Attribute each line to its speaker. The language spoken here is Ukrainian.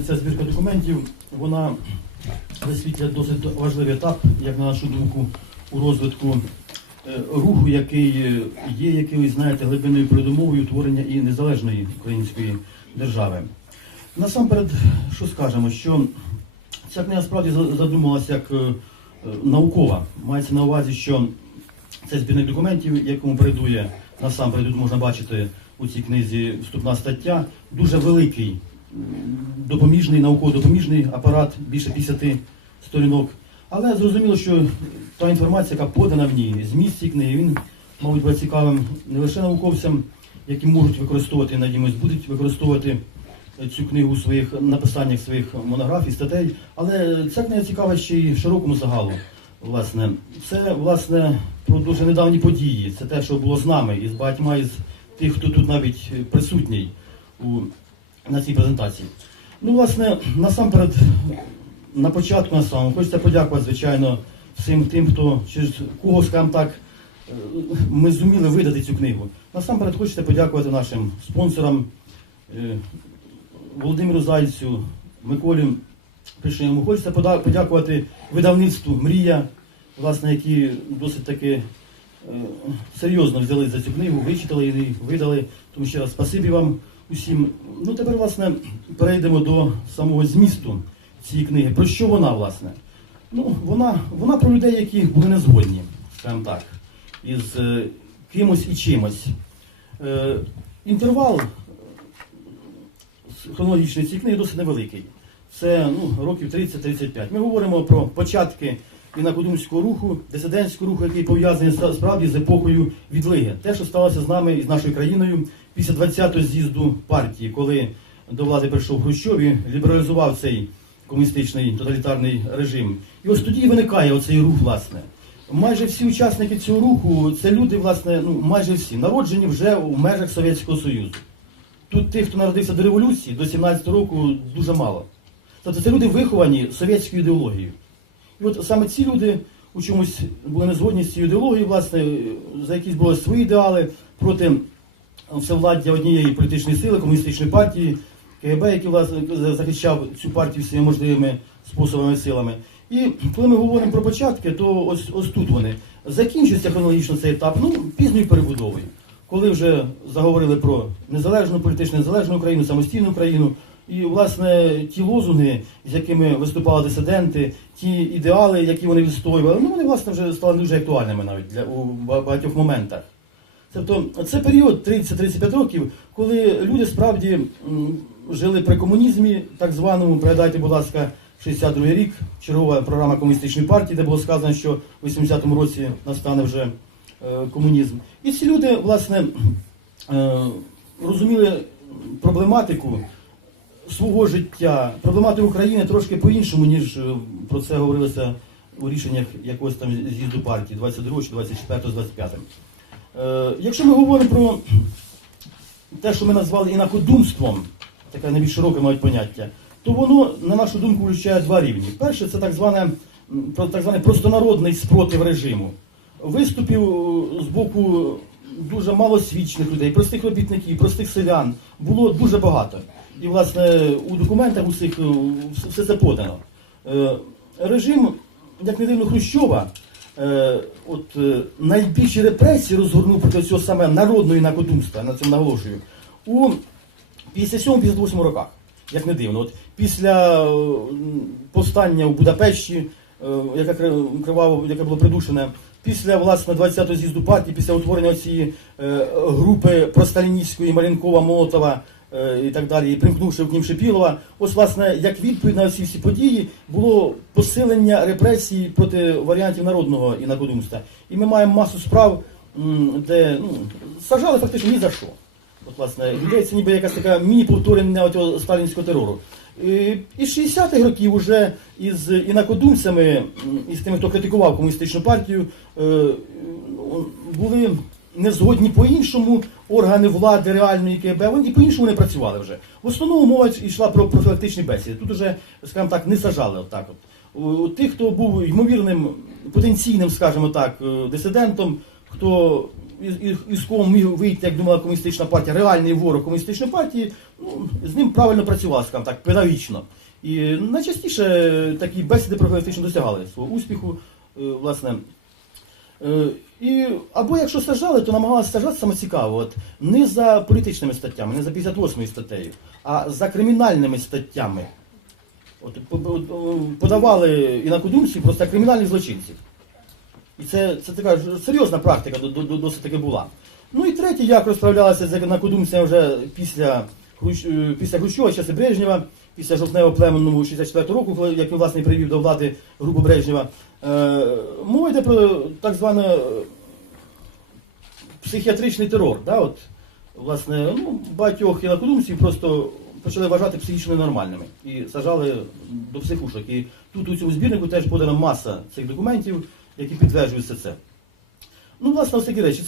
Speaker 1: власне, ця збірка документів, вона висвітлює досить важливий етап, як на нашу думку, у розвитку е, руху, який е, є якоюсь, знаєте, глибинною передумовою творення і незалежної української держави. Насамперед, що скажемо, що ця книга справді задумалася як е, наукова. Мається на увазі, що це збірник документів, якому передує насамперед, тут можна бачити у цій книзі вступна стаття, дуже великий допоміжний, науково-допоміжний апарат, більше 50 сторінок. Але зрозуміло, що та інформація, яка подана в ній, зміст цієї книги, він, мабуть, буде цікавим не лише науковцям, які можуть використовувати, надіємось, будуть використовувати цю книгу у своїх написаннях своїх монографій, статей, але ця книга цікава ще й широкому загалу. Власне, це власне про дуже недавні події. Це те, що було з нами і з багатьма із тих, хто тут навіть присутній у, на цій презентації. Ну, власне, насамперед, на початку на самому хочеться подякувати, звичайно, всім тим, хто через кого, скажімо так, е, ми зуміли видати цю книгу. Насамперед хочеться подякувати нашим спонсорам. е, Володимиру Зайцю, Миколі Пишному. Хочеться подякувати видавництву Мрія, власне, які досить таки е, серйозно взяли за цю книгу, вичитали її, видали. Тому ще раз спасибі вам усім. Ну тепер, власне, перейдемо до самого змісту цієї книги. Про що вона, власне? Ну, вона, вона про людей, які були не згодні, скажімо так, із е, кимось і чимось. Е, інтервал хронологічної цієї книги досить невеликий. Це ну, років 30-35. Ми говоримо про початки інакодумського руху, дисидентського руху, який пов'язаний справді з епохою відлиги. Те, що сталося з нами і з нашою країною після 20-го з'їзду партії, коли до влади прийшов Хрущов і лібералізував цей комуністичний тоталітарний режим. І ось тоді і виникає оцей рух, власне. Майже всі учасники цього руху це люди, власне, ну майже всі народжені вже у межах Совєтського Союзу. Тут тих, хто народився до революції, до 17 року, дуже мало. Тобто це люди виховані совєтською ідеологією. І от саме ці люди у чомусь були не згодні з цією ідеологією, власне, за якісь були свої ідеали проти всевладдя однієї політичної сили, комуністичної партії, КГБ, який власне захищав цю партію всіма можливими способами і силами. І коли ми говоримо про початки, то ось ось тут вони. Закінчується хронологічно цей етап, ну, пізньою перебудовою. Коли вже заговорили про незалежну політично незалежну Україну, самостійну Україну, і власне ті лозунги, з якими виступали дисиденти, ті ідеали, які вони відстоювали, ну вони власне вже стали дуже актуальними навіть для у багатьох моментах. Тобто це період 30-35 років, коли люди справді жили при комунізмі, так званому, пригадайте, будь ласка, 62-й рік, чергова програма комуністичної партії, де було сказано, що в 80-му році настане вже е, комунізм. І ці люди, власне, е, розуміли проблематику свого життя, проблематику України трошки по-іншому, ніж е, про це говорилося у рішеннях якогось там з'їзду партії 22 чи 24 з 25. Е, якщо ми говоримо про те, що ми назвали інакодумством, таке найбільш широке мають поняття, то воно, на нашу думку, включає два рівні. Перше, це так зване, так званий простонародний спротив режиму. Виступів е, з боку дуже малосвідчених людей, простих робітників, простих селян було дуже багато. І, власне, у документах усіх е, все це подано. Е, Режим, як не дивно, Хрущова, е, от найбільші репресії розгорнув проти цього саме народного інакодумства, на цьому наголошую, у 57-58 роках, як не дивно. От після повстання у Будапешті, яке кри- криваво, яке було придушене, після власне 20-го з'їзду партії, після утворення цієї групи просталіністської Маленкова, Молотова і так далі, і примкнувши в Шипілова, ось власне як відповідь на ці всі події було посилення репресій проти варіантів народного інакодумства. І ми маємо масу справ, де ну, сажали фактично ні за що. От, власне, це ніби якась така міні-повторення сталінського терору. І, з 60-х років уже із інакодумцями, із тими, хто критикував комуністичну партію, е, були незгодні по-іншому органи влади реальної КГБ, вони і по-іншому не працювали вже. В основному мова йшла про профілактичні бесіди. Тут уже, скажімо так, не сажали отак от. Тих, хто був ймовірним потенційним, скажімо так, е, дисидентом, хто із кого міг вийти, як думала комуністична партія, реальний ворог комуністичної партії, ну, з ним правильно працював, скажімо так, педагогічно. І найчастіше такі бесіди профілактично досягали свого успіху, е, власне. Е, І, або якщо сажали, то намагалися сажати саме цікаво, от, не за політичними статтями, не за 58 статтею, а за кримінальними статтями. От, по- по- подавали інакодумців просто кримінальних злочинців. І це, це така серйозна практика до- до- до- досить таки була. Ну і третє, як розправлялися з інакодумцями вже після, після Хрущова, часи Брежнєва, після жовтневого пленуму 64 року, коли, як він власне привів до влади групу Брежнєва. Е, мова йде про так зване е, психіатричний терор. Да? От, власне, ну, багатьох інакодумців просто почали вважати психічно нормальними і сажали до психушок. І тут у цьому збірнику теж подана маса цих документів, які підтверджують все це. Ну, власне, ось такі речі.